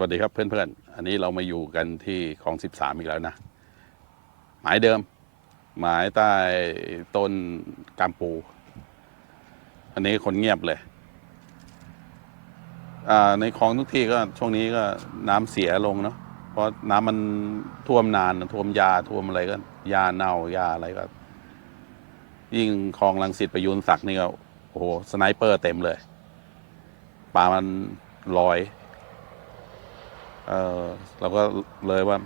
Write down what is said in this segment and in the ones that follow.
วัสดีครับเพื่อนๆ อันนี้เรามาอยู่กันที่คลองสิบสามอีกแล้วนะ หมายเดิม หมายใต้ต้นกามปู อันนี้คนเงียบเลย ในคลองทุกที่ก็ช่วงนี้ก็น้ำเสียลงเนาะ เพราะน้ำมันท่วมนานท่วมยาท่วมอะไรก็ ยาเน่ายาอะไรก็ ยิ่งคลองลังสิตประยุนศักดิ์นี่ก็โอ้โหสไนเปอร์เต็มเลยปลามันลอย เออเราก็เลยว่า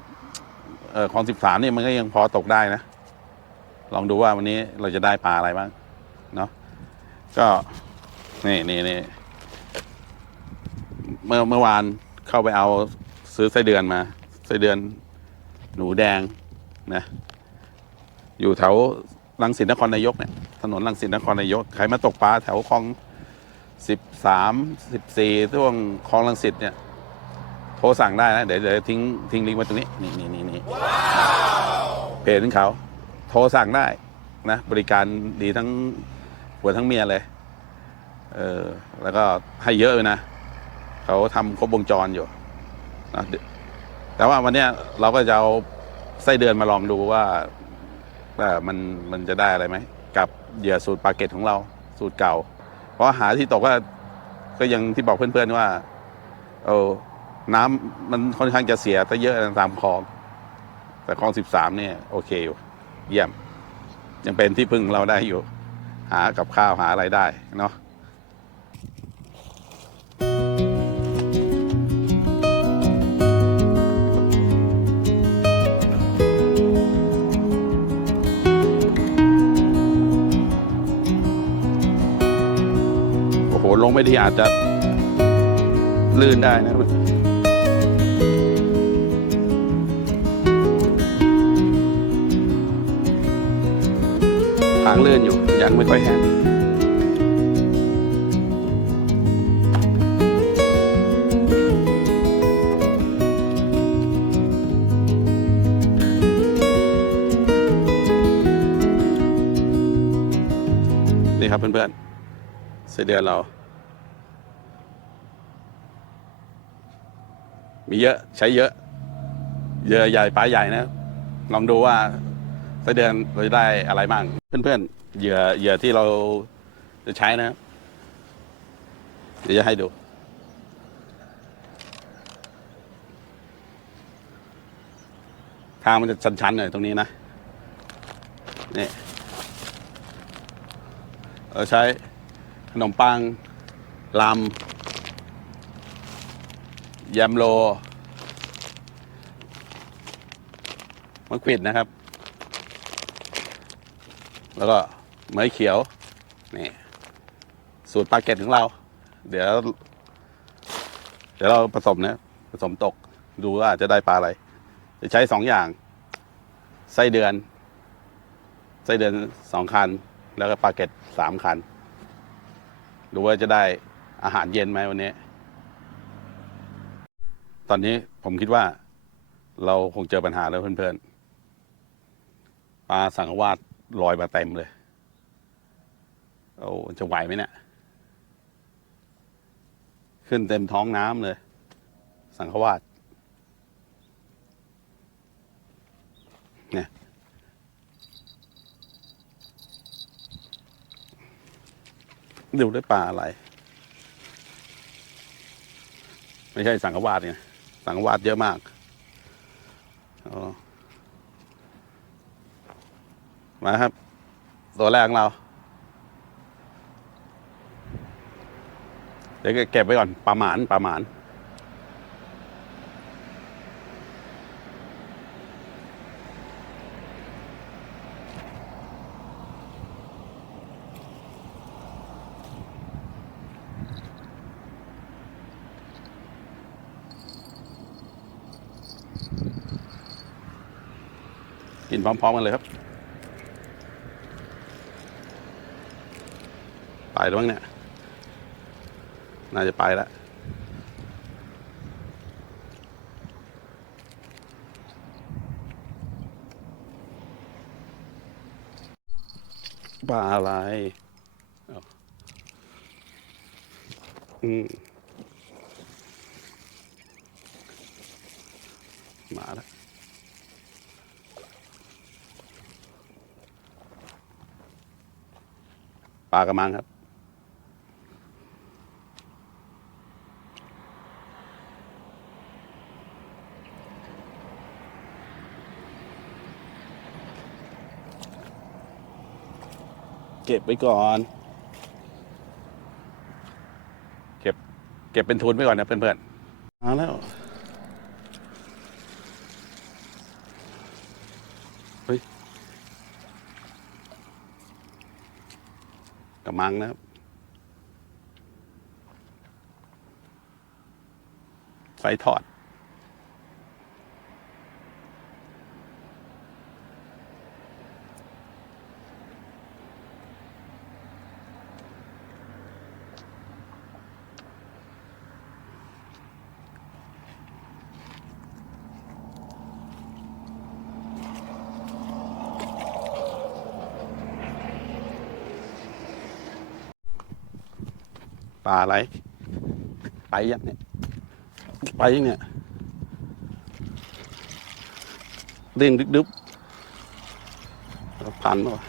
เออคลองสิบสามนี่มันก็ยังพอตกได้นะ ลองดูว่าวันนี้เราจะได้ปลาอะไรบ้างเนาะก็นี่นี่นี่เมื่อเมื่อวานเข้าไปเอาซื้อไส้เดือนมาไส้เดือน หนูแดงนะ อยู่แถวรังสิตนครนายกเนี่ยถนนรังสิตนครนายกใครมาตกปลาแถวคลองสิบสามสิบสี่ช่วงคลองรังสิตเนี่ย ทรสั่งได้นะ เดี๋ยวเดี๋ยวทิ้งทิ้งลิงก์ไว้ตรงนี้ นี่นี่นี่นี่เพจของเขา โทรสั่งได้นะ บริการดีทั้งผัวทั้งเมียเลย เออ แล้วก็ให้เยอะเลยนะ เขาทำครบวงจรอยู่นะแต่ว่าวันเนี้ยเราก็จะเอาไส้เดือนมาลองดูว่าว่ามันมันจะได้อะไรไหม กับเหยื่อสูตรปาเกตของเราสูตรเก่า เพราะหาที่ตกก็ก็ยังที่บอกเพื่อนๆว่า เออ น้ำมันค่อนข้างจะเสียแต่เยอะตามคลอง แต่คลองสิบสามเนี่ยโอเคอยู่ เยี่ยม ยังเป็นที่พึ่งเราได้อยู่ หากับข้าวหาอะไรได้เนาะโอ้โห ลงไปที่อาจจะลื่นได้นะางเลื่อนอยู่ยังไม่ค่อยแห้งนี่ครับเพื่อนๆเสเดือนเรา มีเยอะใช้เยอะ เยื่อใหญ่ปลาใหญ่นะ ลองดูว่า ไส้เดือนเราจะได้อะไรบ้างเพื่อนๆเหยื่อเหยื่อที่เราจะใช้นะครับเดี๋ยวจะให้ดู ทางมันจะชันๆหน่อยตรงนี้นะนี่เราใช้ขนมปังลำยำโลมะขวิดนะครับ แล้วก็ไม้เขียวนี่สูตรปลาเก็ตของเรา เดี๋ยว เดี๋ยวเราผสมนะผสมตกดูว่าจะได้ปลาอะไร จะใช้สองอย่าง ไส้เดือน ไส้เดือนสองคัน แล้วก็ปลาเก็ตสามคัน ดูว่าจะได้อาหารเย็นไหมวันนี้ ตอนนี้ผมคิดว่า เราคงเจอปัญหาแล้วเพื่อนๆ ปลาสังวาด ลอยมาเต็มเลย โอ้จะไหวไหมเนี่ย ขึ้นเต็มท้องน้ำเลย สังขวาดเนี่ย ดูได้ปลาอะไร ไม่ใช่สังขวาดไงสังขวาดเยอะมาก อ๋อ มาครับ ตัวแรกของเรา เดี๋ยวเก็บไว้ก่อนปลาหมานปลาหมานกินพร้อมๆกันเลยครับ แล้วมั้งเนี่ย น่าจะไปแล้วปลาอะไรอืมมาแล้วปลากระมังครับ เก็บไว้ก่อน เก็บ เก็บเป็นทุนไว้ก่อนนะเพื่อนๆมาแล้วเฮ้ยกระมังนะครับไฟทอด ปลาอะไร ไปยังเนี่ย ไปยังเนี่ยเด้งดึกดึบพันป่ะ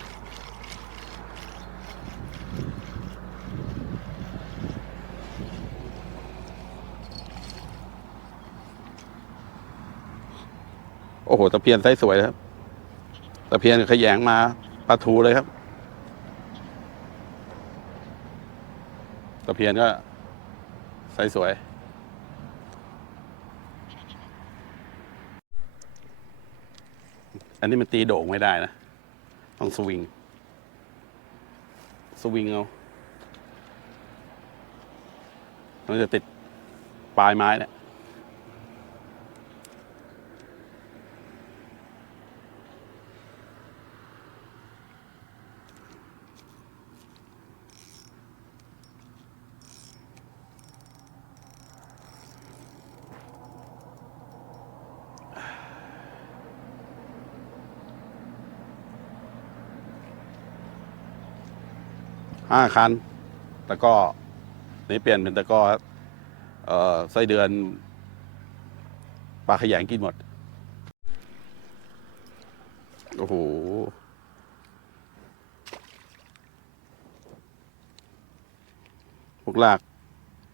โอ้โหตะเพียนไซส์สวยครับตะเพียนขยงมาปลาทูเลยครับ ตะ เพียนก็ใสสวย อันนี้มันตีโด่งไม่ได้นะ ต้องสวิง สวิงเอามันจะติดปลายไม้เนี่ยาคันตะก้อนี่เปลี่ยนเป็นตะก้อเอ่อไส้เดือนปลาขยงกินหมด โอ้โห พวกลาก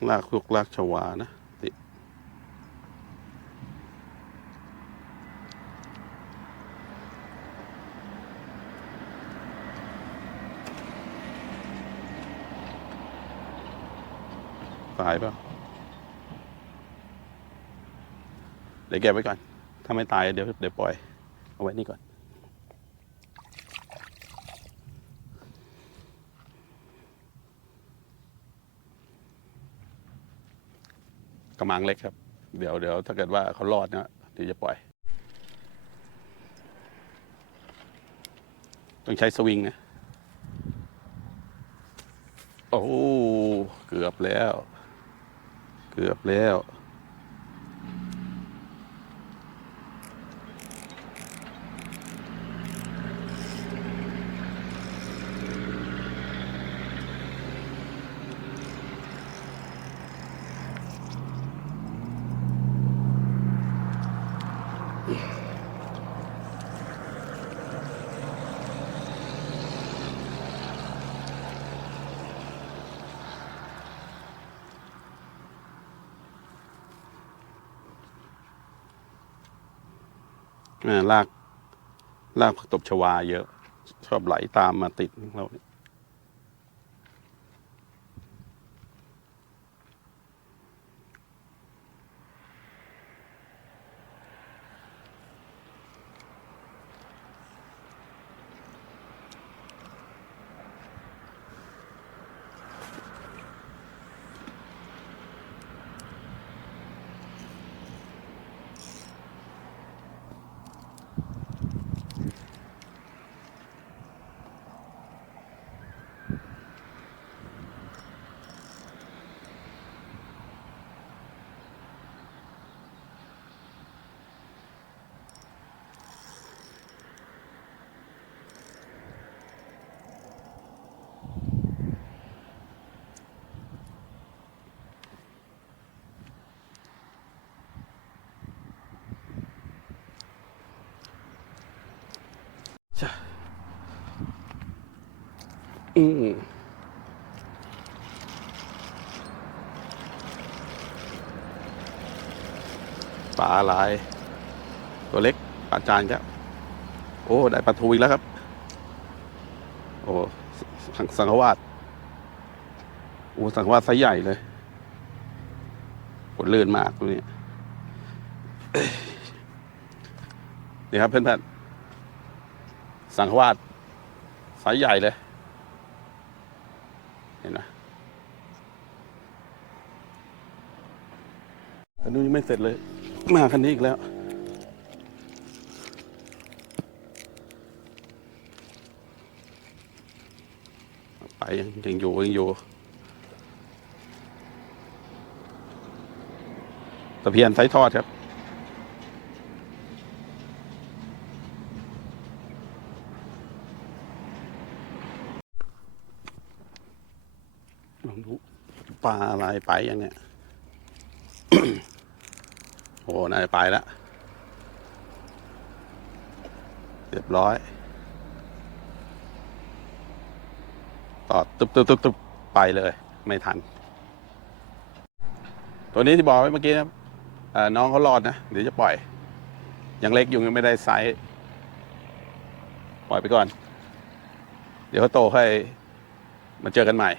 ลากพวกลากชวานะ ตายเปล่ะเดี๋ยวเก็บไว้ก่อน ถ้าไม่ตายเดี๋ยวเดี๋ยวปล่อย เอาไว้นี่ก่อน กระมังเล็กครับ เดี๋ยวเดี๋ยวถ้าเกิดว่าเขารอดเนี่ยเดี๋ยวจะปล่อย ต้องใช้สวิงนะ โอ้ เกือบแล้ว กือบแล้ว อ่าลากลากผักตบชวาเยอะ ชอบไหลตามมาติดเราเนี่ย อีปลาลาย ตัวเล็กปลาจานครับ โอ้ ได้ปลาทูอีกแล้วครับ โอ้สังฆวาสโอ้สังฆวาสไซใหญ่เลยกดเลื่อนมากตัวนี้นี่ครับเพื่อนๆสังฆวาสไซใหญ่เลย นนู้นยังไม่เสร็จเลย มาคันนี้อีกแล้ว ไปยังยังอยู่ยังอยู่ตะเพียนไซส์ทอดครับลองดูปลาอะไรไปยังเนี่ย อ้น่าจะไปแล้วเรียบร้อย ต่อตึบตึบตึบตึบไปเลย ไม่ทัน ตัวนี้ที่บอกไว้เมื่อกี้นะอ่อน้องเขารอดนะ เดี๋ยวจะปล่อย ยังเล็กอยู่ยังไม่ได้ไซส์ ปล่อยไปก่อน เดี๋ยวเขาโตค่อยมาเจอกันใหม่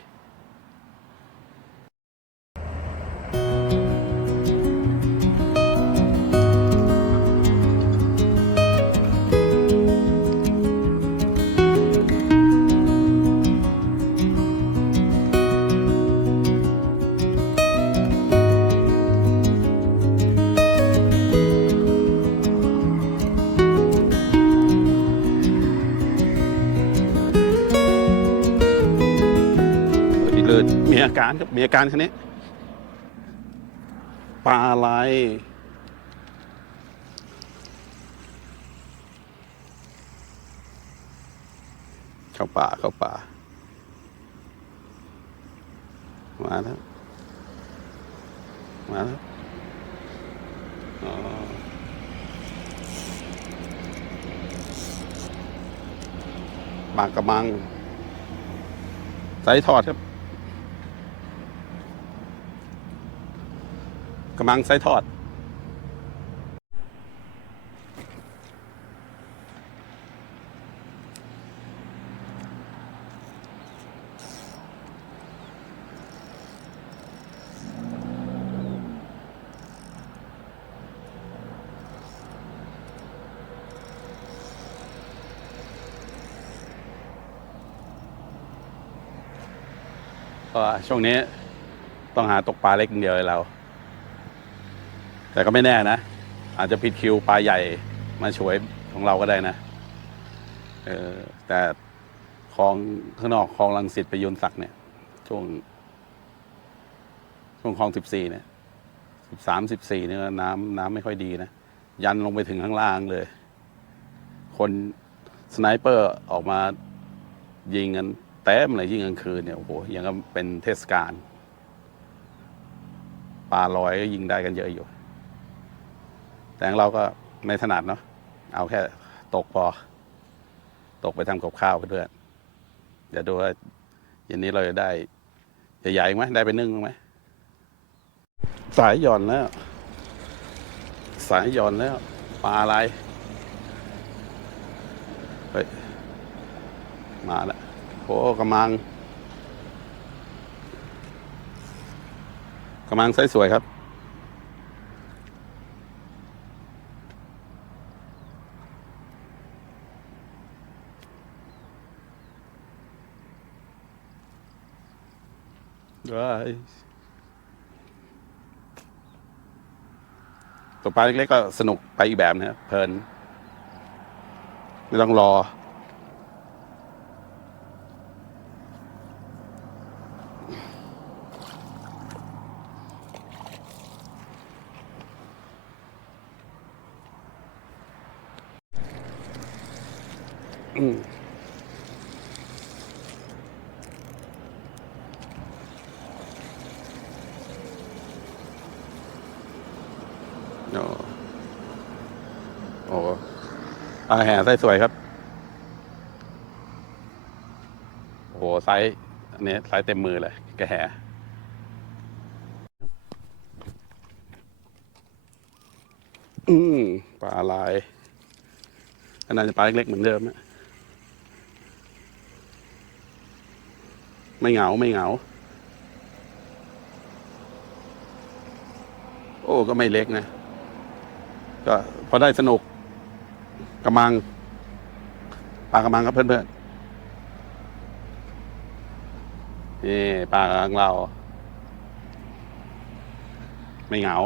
ลื่นมีอาการครับมีอาการคันนี้ปลาอะไรเข้าป่าเข้าป่า มาแล้ว มาแล้วปากระมังไซส์ทอดครับ กำลังไส์ทอด ก็ช่วงนี้ต้องหาตกปลาเล็กอย่างเดียวเลยเรา แต่ก็ไม่แน่นะ อาจจะผิดคิวปลาใหญ่มาช่วยของเราก็ได้นะเออแต่คลองข้างนอกคลองลังสิตไปยนศักเนี่ยช่วงช่วงคลองสิบสี่เนี่ยสิบสามสิบสี่เนี่ยน้ำน้ำไม่ค่อยดีนะ ยันลงไปถึงข้างล่างเลย คนสไนเปอร์ออกมายิงกันเต็มเลยยิงกลางคืนเนี่ยโอ้โหยังก็เป็นเทศกาลปลาลอยก็ยิงได้กันเยอะอยู่ แต่งเราก็ไม่ถนัดเนาะเอาแค่ตกพอ ตกไปทำกับข้าวเพื่อนเดี๋ยวดูว่าเย็นนี้เราจะได้ใหญ่ๆไหมได้ไปนึ่งไหมสายหย่อนแล้ว สายหย่อนแล้วปลาอะไรเฮ้ยมาแล้วโอ้กำลังกำลังสวยๆครับ ตัวปลาเล็กๆก็สนุกไปอีกแบบนะครับเพลิน ไม่ต้องรอ อืม โอ้โอ้ อาแห่ไซส์สวยครับ โอ้โหไซส์อันนี้ไซส์เต็มมือเลยแกแห่ปลาลายก็น่าจะปลาเล็กๆเหมือนเดิมนะไม่เหงาไม่เหงา โอ้ก็ไม่เล็กนะ ก็พอได้สนุก กระมัง ปลากระมังครับเพื่อนๆนี่ปลาของเรา ไม่เหงา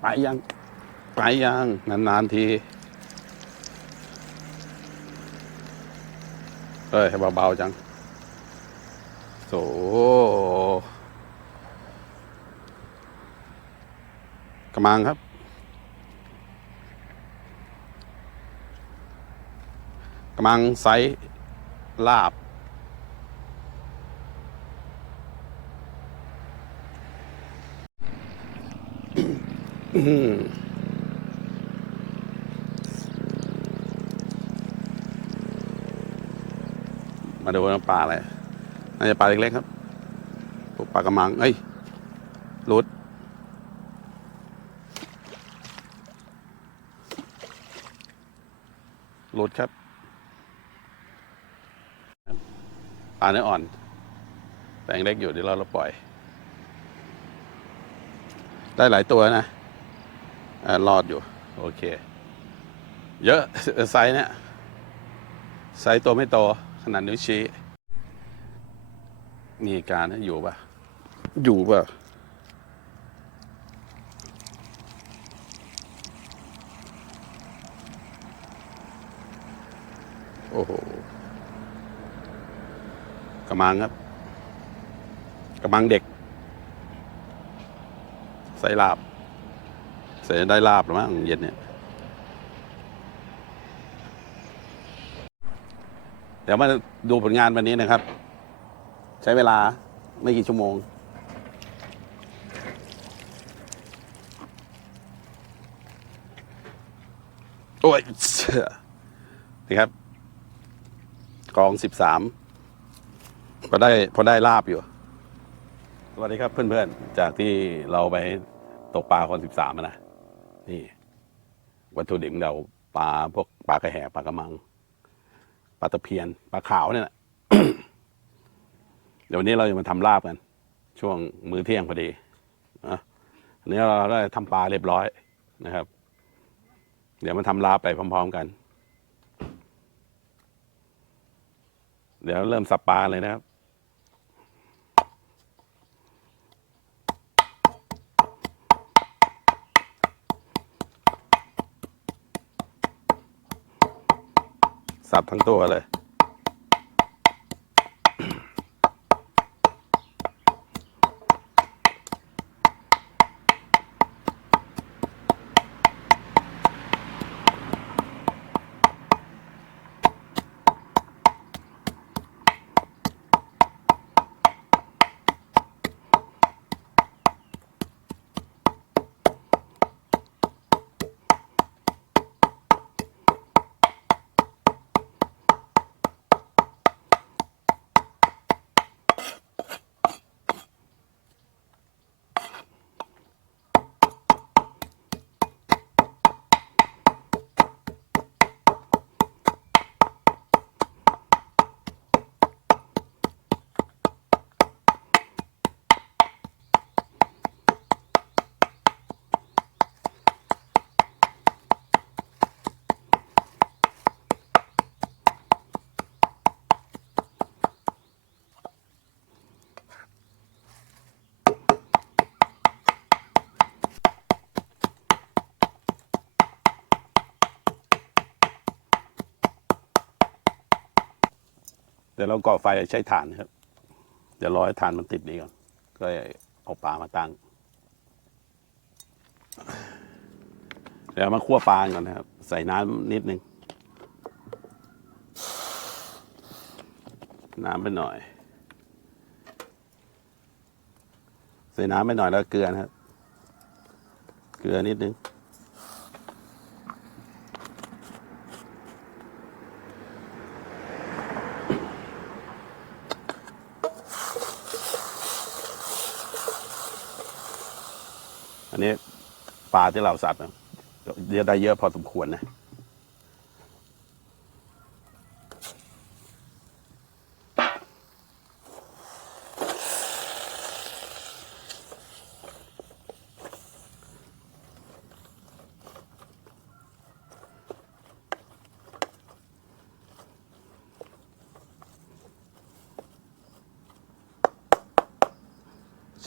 ไปยัง ไปยัง นานๆทีเอ้ยเบาๆจังโถก ระมังครับ กระมังไซส์ลาบ มาดูว่าปลาอะไร น่าจะปลาเล็กๆครับ ปลากระมัง เอ้ยรุด รุดครับปลาเนื้ออ่อน แต่งเล็กอยู่เดี๋ยวเราเราปล่อย ได้หลายตัวนะรอดอยู่ โอเค เยอะไซส์เนี่ยไซส์ตัวไม่โต ขนาดนิ้วชี้มีการนะอยู่ปะอยู่ปะ โหกระมังครับ กระมังเด็ก ใส่ลาบ ใส่ได้ลาบหรือมั้งเย็นเนี่ย เดี๋ยวมาดูผลงานวันนี้นะครับ ใช้เวลาไม่กี่ชั่วโมงโอ้ยนี่ครับ กองสิบสามพอได้พอได้ลาบอยู่ สวัสดีครับเพื่อนๆ จากที่เราไปตกปลาคนสิบสามนะ นี่ วัตถุดิบของเราปลาพวกปลากระแหปลากระมัง ปลาตะเพียน ปลาขาวเนี่ยแหละเดี๋ยววันนี้เราจะมาทำลาบกัน ช่วงมื้อเที่ยงพอดีนะอันนี้เราได้ทำปลาเรียบร้อยนะครับ เดี๋ยวมาทำลาบไปพร้อม ๆ กัน เดี๋ยวเริ่มสับปลาเลยนะครับ สับทั้งตัวเลย เดี๋ยวเราก่อไฟใช้ถ่านนะครับ เดี๋ยวรอให้ถ่านมันติดนี้ก่อน ก็เอาปลามาตั้ง เดี๋ยวมาคั่วปลาก่อนนะครับ ใส่น้ำนิดนึง น้ำไปหน่อย ใส่น้ำไปหน่อยแล้วเกลือนะครับ เกลือนิดนึง นนี้ ปลาที่เราสัตว์นะเยอะได้เยอะพอสมควรนะ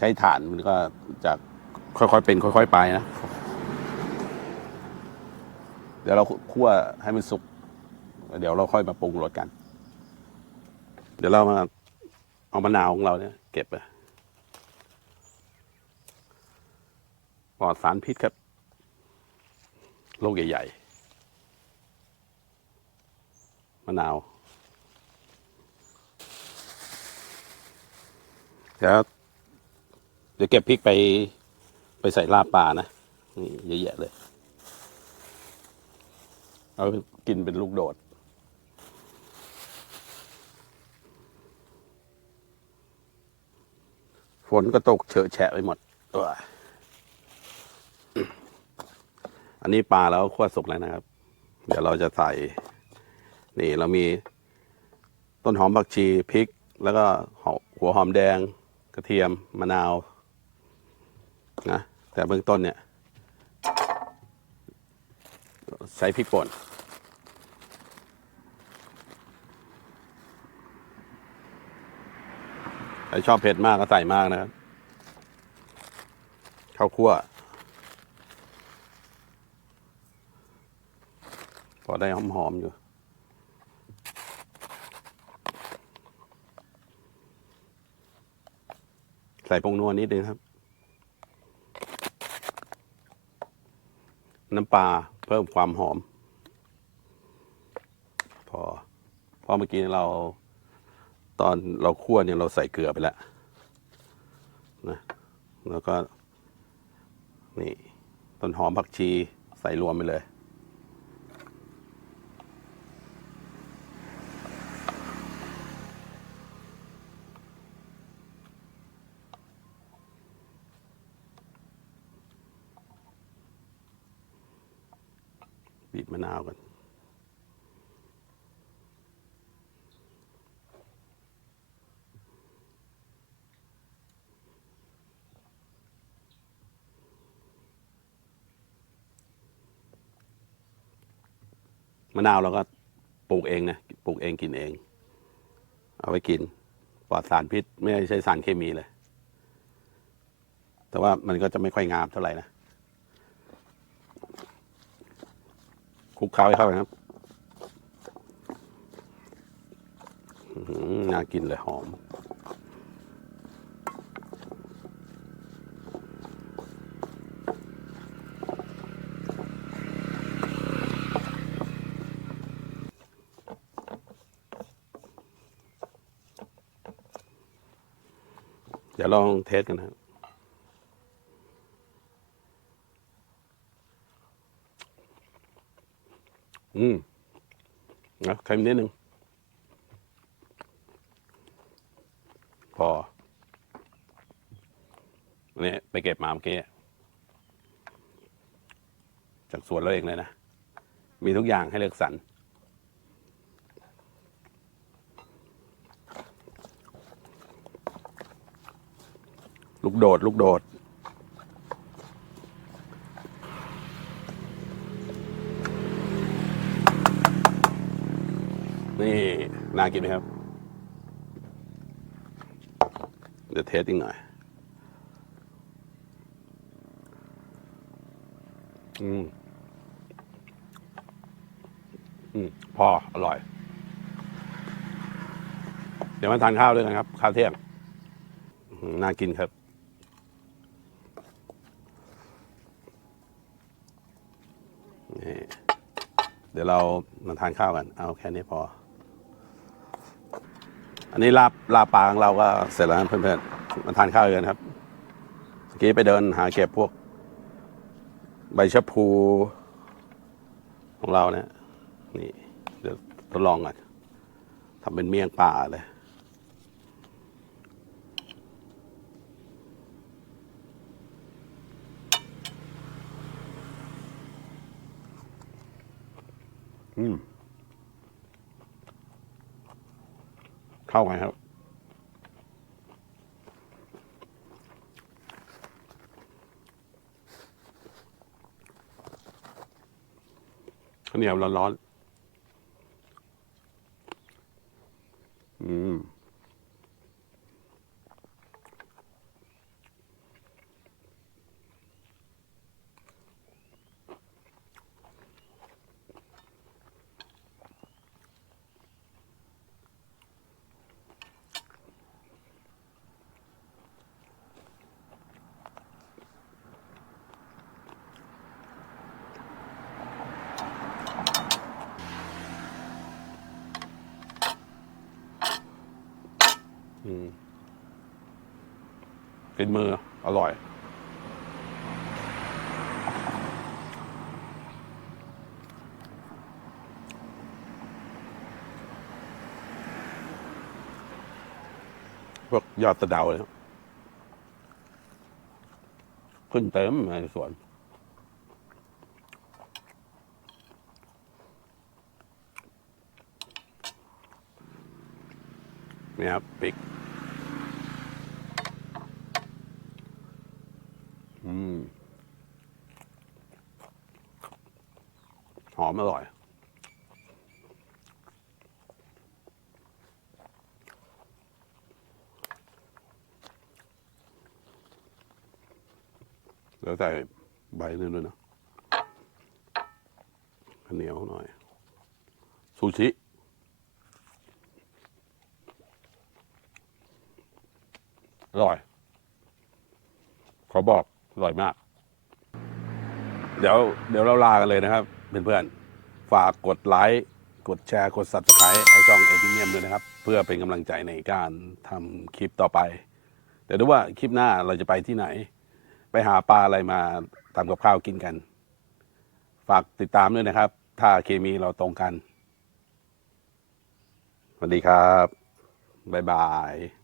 ใช้ฐานมันก็จะค่อยๆเป็น ค่อย ๆ ไปนะ เดี๋ยวเราคั่วให้มันสุก เดี๋ยวเราค่อยมาปรุงรสกัน เดี๋ยวเรามาเอามะนาวของเราเนี่ย เก็บไปปลอดสารพิษครับลูกใหญ่ๆ มะนาว เดี๋ยวเดี๋ยวเก็บพริกไปไปใส่ลาบปลานะ นี่เยอะแยะเลย เอากินเป็นลูกโดด ฝนก็ตกเฉอะแฉะไปหมดตัวอันนี้ปลาแล้วคั่วสุกแล้วนะครับ เดี๋ยวเราจะใส่ นี่เรามีต้นหอมผักชีพริก แล้วก็หัวหอมแดงกระเทียมมะนาวนะแต่เบื้องต้นเนี่ย ใช้พริกป่น ใครชอบเผ็ดมากก็ใส่มากนะครับ ข้าวคั่ว พอได้หอมๆอยู่ใส่ผงนัวนิดนึงครับ น้ำปลาเพิ่มความหอม พอพราะเมื่อกี้เรา ตอนเราคั่วเนี่ยเราใส่เกลือไปแล้วนะแล้วก็ นี่ต้นหอมผักชีใส่รวมไปเลย บีบมะนาวกัน มะนาวเราก็ปลูกเองนะปลูกเองกินเอง เอาไว้กินปลอดสารพิษ ไม่ใช่สารเคมีเลย แต่ว่ามันก็จะไม่ค่อยงามเท่าไหร่นะคลุกเคล้าให้เข้ากันครับน่ากินเลยหอม ลองเทสกันนะครับ อืมนะเค็มนิดนึง พออันนี้ไปเก็บมาเมื่อกี้ จากสวนเราเองเลยนะ มีทุกอย่างให้เลือกสรร โดด ลูกโดด นี่ น่ากินไหมครับ เดี๋ยวเทสอีกหน่อย อืม อืม พอ อร่อย เดี๋ยวมาทานข้าวด้วยกันครับ ข้าวเที่ยงน่ากินครับ นี่เดี๋ยวเรามาทานข้าวกัน เอาแค่นี้พอ อันนี้ลาบลาบปลาของเราก็เสร็จแล้วเพื่อนๆ มาทานข้าวกันครับเมื่อกี้ไปเดินหาเก็บพวก ใบชะพูของเราเนี่ย นี่ เดี๋ยวทดลองก่อนทำเป็นเมี่ยงป่าเลย เข้าไงครับ ข้าวเหนียวร้อนๆอืม กินมืออร่อย พวกยอดตะเดาเลยครับขึ้นเต็มในสวนครับพริก อืม หอมอร่อย แล้วใส่ใบนึงด้วยนะข้าวเหนียวหน่อย ซูชิอร่อย ขอบอกอร่อยมาก เดี๋ยวเดี๋ยวเราลากันเลยนะครับ เพื่อนๆ ฝากกดไลค์ กดแชร์ กด subscribe ให้ช่องเอพิเนียมด้วยนะครับ เพื่อเป็นกำลังใจในการทำคลิปต่อไปเดี๋ยวดูว่าคลิปหน้าเราจะไปที่ไหน ไปหาปลาอะไรมาทำกับข้าวกินกัน ฝากติดตามด้วยนะครับ ถ้าเคมีเราตรงกันสวัสดีครับ บ๊ายบาย